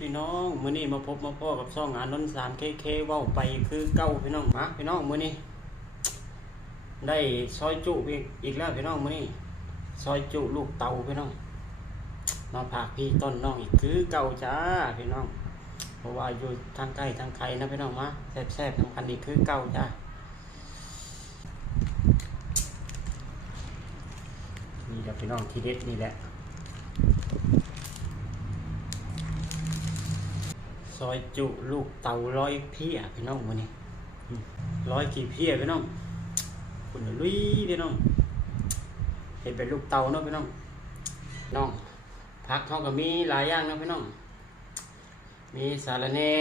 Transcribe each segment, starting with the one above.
พี่น้องมื้อนี้มาพบมาพ่อกับซ่องอานนท์สามเคเคว้าไปคือเก้าพี่น้องมาพี่น้องมื้อนี้ได้ซอยจุอีกอีกแล้วพี่น้องมื้อนี้ซอยจุลูกเตาพี่น้องมาผากพี่ต้นน้องอีกคือเก่าจ้าพี่น้อง เพราะว่าอยู่ทางใกล้ทางไกลนะพี่น้องมาแซ่บๆทำกันอีกคือเก่าจ้านี่แหละพี่น้องทีเด็ดนี่แหละ ซอยจุลูกเตาร้อยเพียพี่น้องวันนี้ร้อยกี่เพียพี่น้องคุณลุยพี่น้องเห็นเป็นลูกเตาเนาะพี่น้องน้องพักเขาก็มีหลายอย่างนะพี่น้อง มีสาระแหน่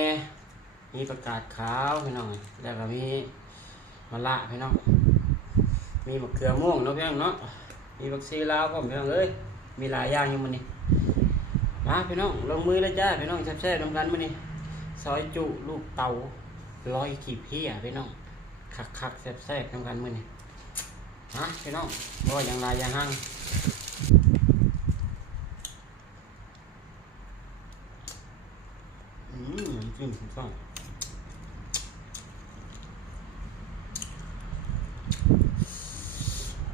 มีประกาศขาวพี่น้องแล้วก็มีมะละพี่น้อง มีมะเขือม่วงเนาะพี่น้องเนาะมีบักซีลาวก็พี่น้องเอ้ยมีหลายอย่างอยู่มันนี่ มาพี่น้องลงมือแล้วจ้าพี่น้องแซ่บๆทำกันมื้อนี้ซอยจุลูกเตาร้อยขีดเพียพี่น้องคักคักๆแซ่บๆทำกันมือนี้ฮะพี่น้องบ่อย่างไรอย่างห้างอืมจริงถูกต้อง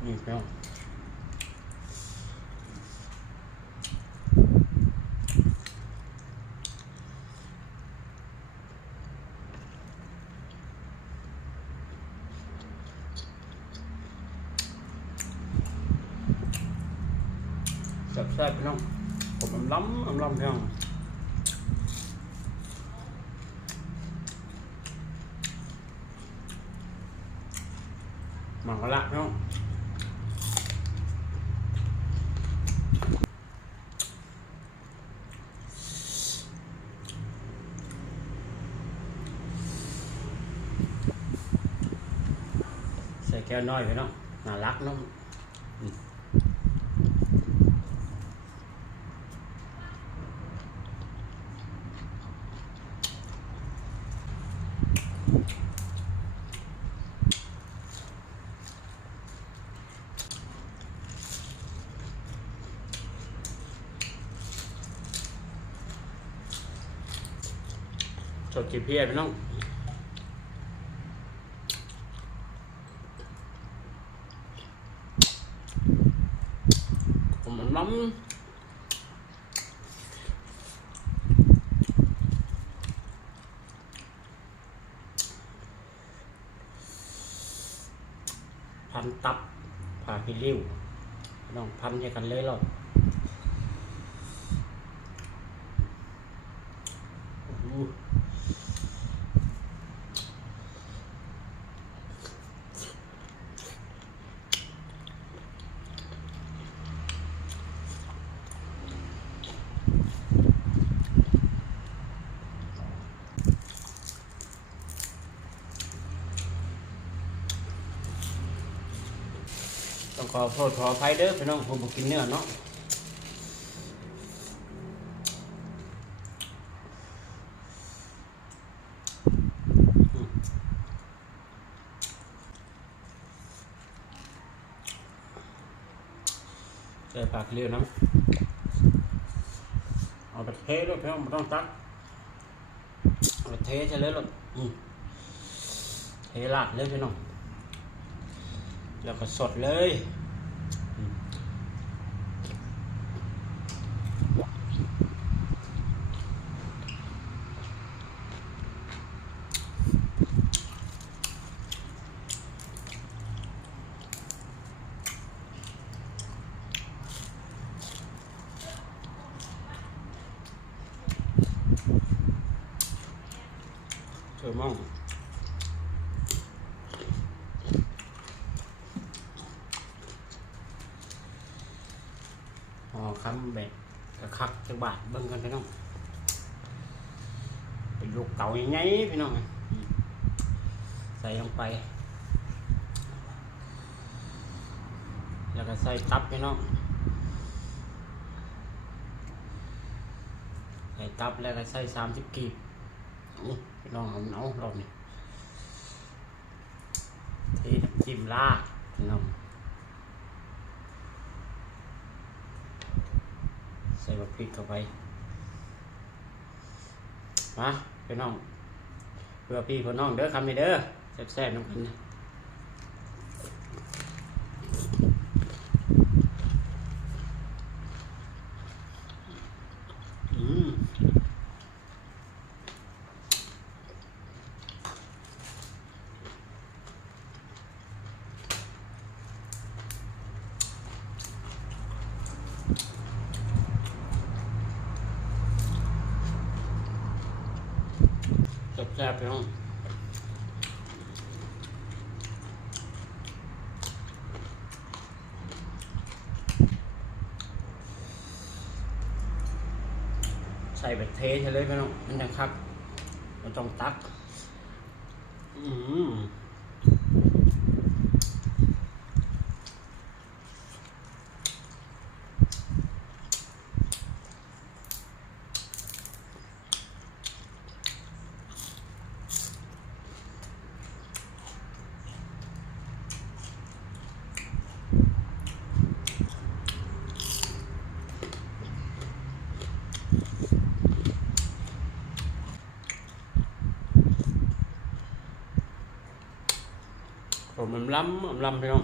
นี่พี่น้อง แซ่บๆพี่น้องผมอำล้ำอำล้ำพี่น้องหมักละพี่น้องใส่แก้วน้อยพี่น้องน่ารักเน้อง สดกี่เพียพี่น้องผมมันล้ำพันตับผ่าพิริ้วพี่น้องพันให้กันเลยหรอกอ้ ขอโทษขออภัยเด้อพี่น้องผมบ่กินเนื้อเนาะอืมใส่ปากเรียวน้ำเอาไปเทด้วยพี่น้องไม่ต้องตักเอาไปเทใช่เลยหรอกเทลาดเลยพี่น้อง แล้วก็สดเลยเจอมั่ง ห่อคำแบบกระคักจัง บาทเบิ่งกันพี่น้อง เป็นลูกเก่าใหญ่ๆพี่น้องใส่ลงไป แล้วก็ใส่ตับพี่น้อง ใส่ตับแล้วก็ใส่สามสิบกีบพี่น้องเอาเอารอบนี้เทน้ำจิ้มลาพี่น้อง ส่บักพริกเข้าไปมาพี่น้อง เพื่อพี่พี่น้องเด้อคำนี้เด้อแซ่บๆน้องคนนะ แซ่บๆพี่น้องใส่แบบเทใช่เลยพี่น้องมันยังครับเราต้องตัก อืม ผ มันล้ำมันล้ำไปน้อง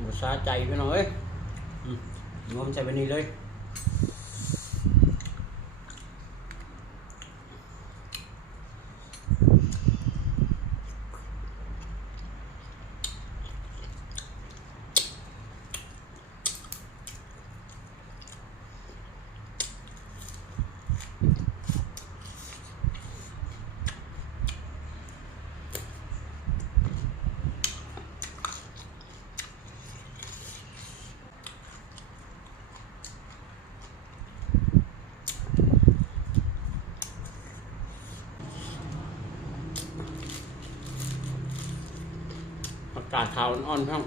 หมดซาใจไปหน่องเอ้ยอืมงมใส่ไปนี่เลย กาศขาวอ่อนๆพี่น้อง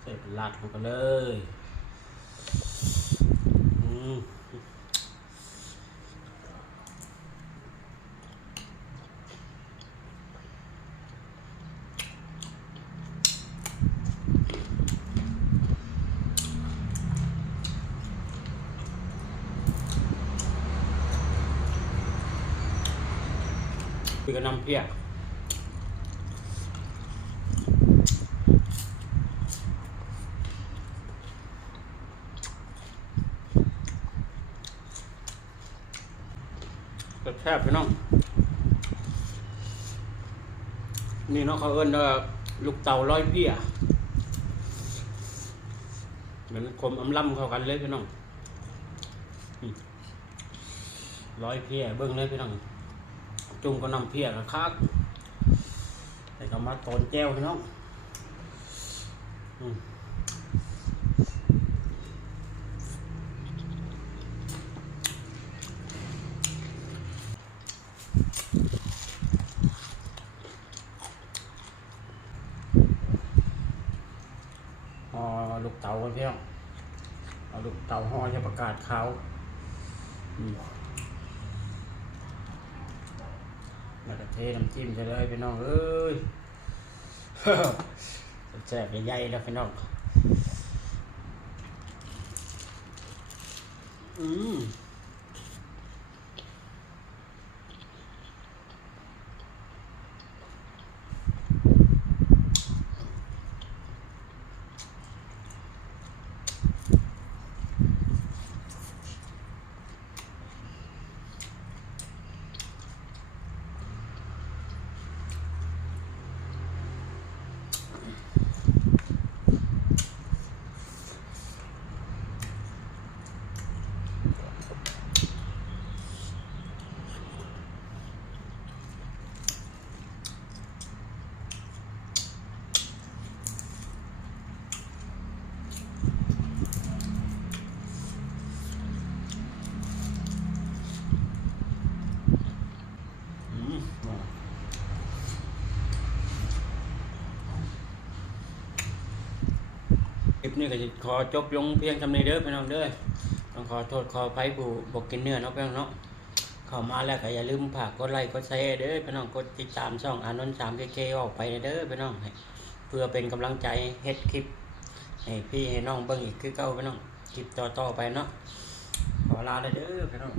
ใส่เป็นลาดลงไปเลย อืม กระนำเพียกแซ่บพี่น้อง นี่เนาะเขาเอิ้นว่าลูกเต่าร้อยเพียเหมือนคมอำล่ำเข้ากันเลยพี่น้องร้อยเพียเบิ้งเลยพี่น้อง จุ่มก็นำเพียกคักใส่กระมัดตอนแจ้วพี่น้องอืมห่อลูกเต๋ากันพี่น้องเอาลูกเต๋าห่อจะประกาศเขาอืม แล้วก็เทน้ำจิ้มใส่เลยพี่น้องเอ้ยแซ่บใหญ่ๆแล้วพี่น้องอืม นี้ก็จะขอจบลงเพียงทำนี้เด้อพี่น้องเด้อต้องขอโทษขออภัยผู้บกกินเนื้อเนาะพี่น้องเนาะเข้ามาแล้วก็อย่าลืมฝากกดไลค์กดแชร์เด้อพี่น้องกดติดตามช่องอานนท์สามเคเคออกไปเด้อพี่น้องเพื่อเป็นกำลังใจเฮ็ดคลิปให้พี่ให้น้องเบิ่งอีกคือเก่าพี่น้องคลิปต่อๆไปเนาะขอลาเลยเด้อพี่น้อง